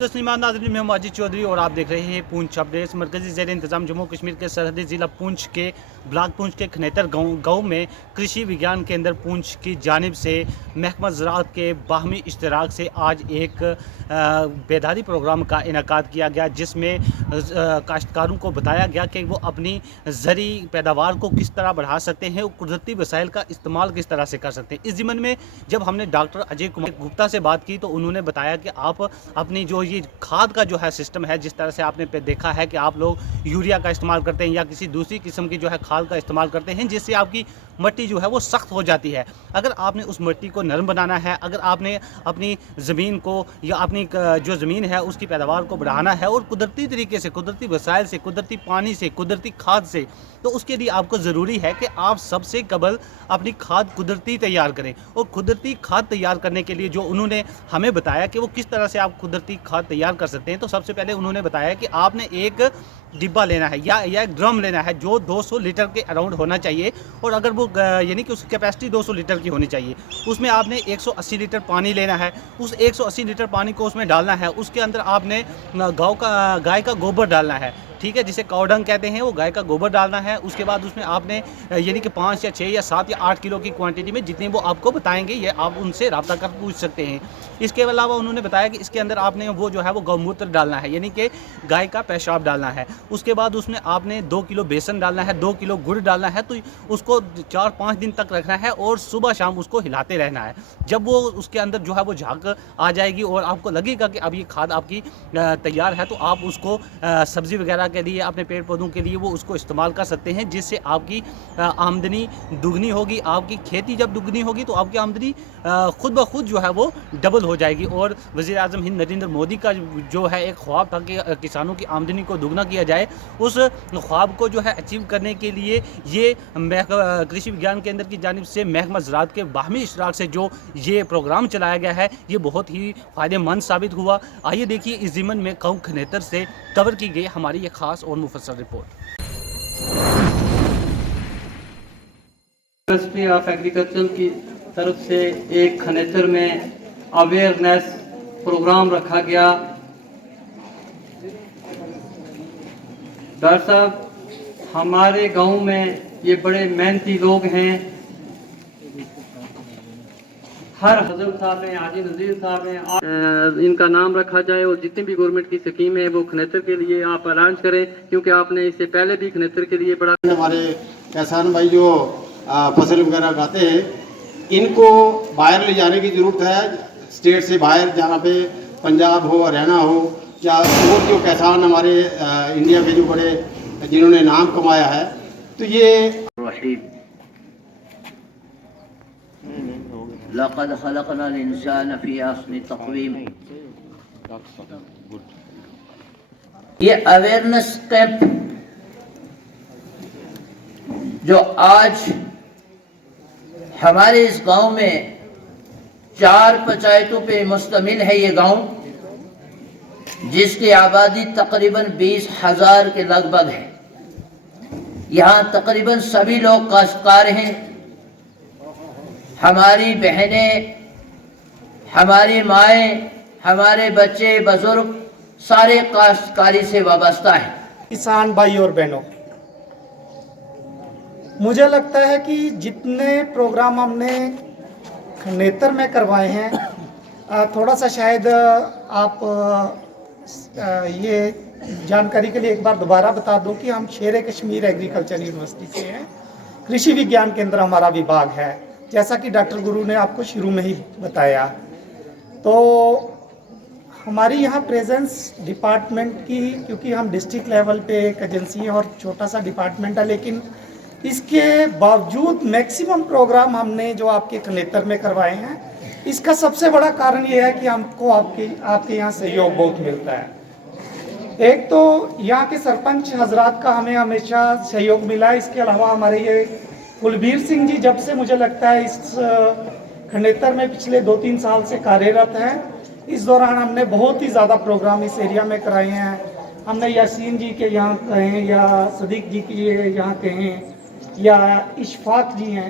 तस्लीमात नाज़रीन, मैं माजिद चौधरी और आप देख रहे हैं पूंछ अपडेट्स। मरकज़ी ज़ेर इंतज़ाम जम्मू कश्मीर के सरहदी ज़िला पूंछ के ब्लॉक पूंछ के खनेतर गाँव में कृषि विज्ञान केंद्र पूंछ की जानिब से महकमा ज़राअत के बाहमी इश्तराक से आज एक बेदारी प्रोग्राम का इनेकाद किया गया, जिसमें काश्तकारों को बताया गया कि वो अपनी ज़री पैदावार को किस तरह बढ़ा सकते हैं और कुदरती वसाइल का इस्तेमाल किस तरह से कर सकते हैं। इस ज़िम्मन में जब हमने डॉक्टर अजय कुमार गुप्ता से बात की तो उन्होंने बताया कि आप अपनी जो ये खाद का जो है सिस्टम है, जिस तरह से आपने देखा है कि आप लोग यूरिया का इस्तेमाल करते हैं या किसी दूसरी किस्म की जो है खाद का इस्तेमाल करते हैं, जिससे आपकी मिट्टी जो है वो सख्त हो जाती है। अगर आपने उस मिट्टी को नरम बनाना है, अगर आपने अपनी ज़मीन को या अपनी जो ज़मीन है उसकी पैदावार को बढ़ाना है और कुदरती तरीके से, कुदरती वसाइल से, कुदरती पानी से, कुदरती खाद से, तो उसके लिए आपको ज़रूरी है कि आप सबसे कबल अपनी खाद कुदरती तैयार करें। और कुदरती खाद तैयार करने के लिए जो उन्होंने हमें बताया कि वो किस तरह से आप कुदरती खाद तैयार कर सकते हैं, तो सबसे पहले उन्होंने बताया कि आपने एक डिब्बा लेना है या एक ड्रम लेना है जो 200 लीटर के अराउंड होना चाहिए। और अगर वो यानी कि उसकी कैपेसिटी 200 लीटर की होनी चाहिए, उसमें आपने 180 लीटर पानी लेना है। उस 180 लीटर पानी को उसमें डालना है। उसके अंदर आपने गाय का गोबर डालना है, ठीक है, जिसे काउडंग कहते हैं, वो गाय का गोबर डालना है। उसके बाद उसमें आपने यानी कि 5 या 6 या 7 या 8 किलो की क्वांटिटी में, जितनी वो आपको बताएंगे, ये आप उनसे रब्ता कर पूछ सकते हैं। इसके अलावा उन्होंने बताया कि इसके अंदर आपने वो जो है वो गौमूत्र डालना है, यानी कि गाय का पेशाब डालना है। उसके बाद उसमें आपने 2 किलो बेसन डालना है, 2 किलो गुड़ डालना है। तो उसको 4-5 दिन तक रखना है और सुबह शाम उसको हिलाते रहना है। जब वो उसके अंदर जो है वो झाग आ जाएगी और आपको लगेगा कि अब ये खाद आपकी तैयार है, तो आप उसको सब्ज़ी वगैरह के लिए, अपने पेड़ पौधों के लिए वो उसको इस्तेमाल कर सकते हैं, जिससे आपकी आमदनी दुगनी होगी। आपकी खेती जब दुगनी होगी तो आपकी आमदनी खुद ब खुद जो है वो डबल हो जाएगी। और वज़ीर आज़म हिंद नरेंद्र मोदी का जो है एक ख्वाब था कि किसानों की आमदनी को दुगना किया जाए, उस ख्वाब को जो है अचीव करने के लिए ये कृषि विज्ञान केंद्र की जानिब से महकमा ज़राअत के बाहमी इश्तराक से जो ये प्रोग्राम चलाया गया है, ये बहुत ही फ़ायदेमंद साबित हुआ। आइए देखिए इस ज़िम्मन में गाँव खनेतर से कवर की गई हमारी ये खास और मुफस्सल रिपोर्ट। मिनिस्ट्री ऑफ एग्रीकल्चर की तरफ से एक खनेतर में अवेयरनेस प्रोग्राम रखा गया। डॉक्टर साहब, हमारे गांव में ये बड़े मेहनती लोग हैं। हर हजरत साहब हैं, हाजी नज़ीर साहब हैं, इनका नाम रखा जाए और जितनी भी गवर्नमेंट की स्कीम है वो खनेतर के लिए आप अलाउंस करें, क्योंकि आपने इससे पहले भी खनेतर के लिए बड़ा। हमारे किसान भाई जो फसल वगैरह उगाते हैं, इनको बाहर ले जाने की ज़रूरत है। स्टेट से बाहर जहाँ पे पंजाब हो, हरियाणा हो, या और जो किसान हमारे इंडिया के जो बड़े जिन्होंने नाम कमाया है, तो ये लक़द ख़लक़नल इंसान फ़ी अहसनि तक़वीम। ये अवेयरनेस कैंप जो आज हमारे इस गांव में 4 पंचायतों पे मुश्तमिल है, ये गांव जिसकी आबादी तकरीबन 20,000 के लगभग है। यहाँ तकरीबन सभी लोग काश्तकार हैं। हमारी बहनें, हमारी माएँ, हमारे बच्चे, बुजुर्ग सारे काश्तकारी से वाबस्ता हैं। किसान भाई और बहनों, मुझे लगता है कि जितने प्रोग्राम हमने खनेतर में करवाए हैं, थोड़ा सा शायद आप ये जानकारी के लिए एक बार दोबारा बता दूं कि हम शेर कश्मीर एग्रीकल्चर यूनिवर्सिटी से हैं। कृषि विज्ञान केंद्र हमारा विभाग है, जैसा कि डॉक्टर गुरु ने आपको शुरू में ही बताया। तो हमारी यहाँ प्रेजेंस डिपार्टमेंट की, क्योंकि हम डिस्ट्रिक्ट लेवल पे एक एजेंसी है और छोटा सा डिपार्टमेंट है, लेकिन इसके बावजूद मैक्सिमम प्रोग्राम हमने जो आपके खनेतर में करवाए हैं, इसका सबसे बड़ा कारण ये है कि हमको आपके यहाँ सहयोग बहुत मिलता है। एक तो यहाँ के सरपंच हजरात का हमें हमेशा सहयोग मिला है। इसके अलावा हमारे ये कुलबीर सिंह जी जब से मुझे लगता है इस खनेतर में पिछले 2-3 साल से कार्यरत हैं, इस दौरान हमने बहुत ही ज़्यादा प्रोग्राम इस एरिया में कराए हैं। हमने यासीन जी के यहाँ कहें या सदीक जी के यहाँ कहें या इशफाक जी हैं,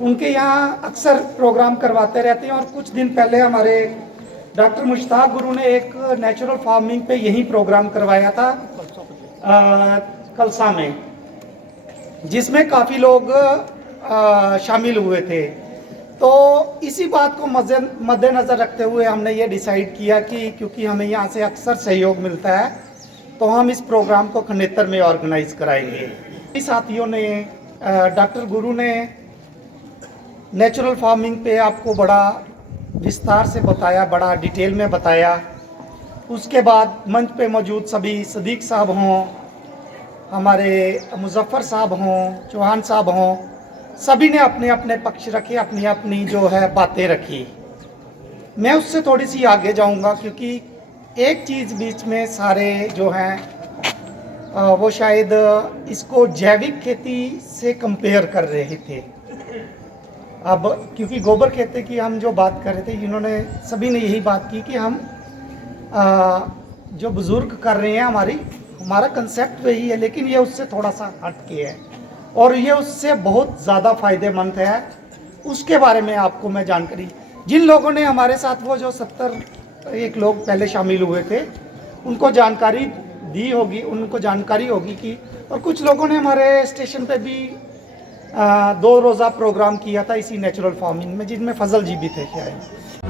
उनके यहाँ अक्सर प्रोग्राम करवाते रहते हैं। और कुछ दिन पहले हमारे डॉक्टर मुश्ताक गुरु ने एक नेचुरल फार्मिंग पे यही प्रोग्राम करवाया था कलसा में, जिसमें काफ़ी लोग शामिल हुए थे। तो इसी बात को मद्देनज़र रखते हुए हमने ये डिसाइड किया कि क्योंकि हमें यहाँ से अक्सर सहयोग मिलता है तो हम इस प्रोग्राम को खनेतर में ऑर्गेनाइज कराएंगे। साथियों ने डॉक्टर गुरु ने नेचुरल फार्मिंग पे आपको बड़ा विस्तार से बताया, बड़ा डिटेल में बताया। उसके बाद मंच पे मौजूद सभी सदीक साहब हों, हमारे मुजफ्फर साहब हों, चौहान साहब हों, सभी ने अपने अपने पक्ष रखे, अपनी अपनी जो है बातें रखी। मैं उससे थोड़ी सी आगे जाऊंगा क्योंकि एक चीज़ बीच में सारे जो हैं वो शायद इसको जैविक खेती से कंपेयर कर रहे थे। अब क्योंकि गोबर खेती की हम जो बात कर रहे थे, इन्होंने सभी ने यही बात की कि हम जो बुज़ुर्ग कर रहे हैं हमारा कंसेप्ट वही है, लेकिन ये उससे थोड़ा सा हट के है और ये उससे बहुत ज़्यादा फ़ायदेमंद है। उसके बारे में आपको मैं जानकारी, जिन लोगों ने हमारे साथ वो जो 71 लोग पहले शामिल हुए थे उनको जानकारी दी होगी, उनको जानकारी होगी कि, और कुछ लोगों ने हमारे स्टेशन पे भी 2 रोज़ा प्रोग्राम किया था इसी नेचुरल फार्मिंग में, जिनमें फजल जी भी थे शायद।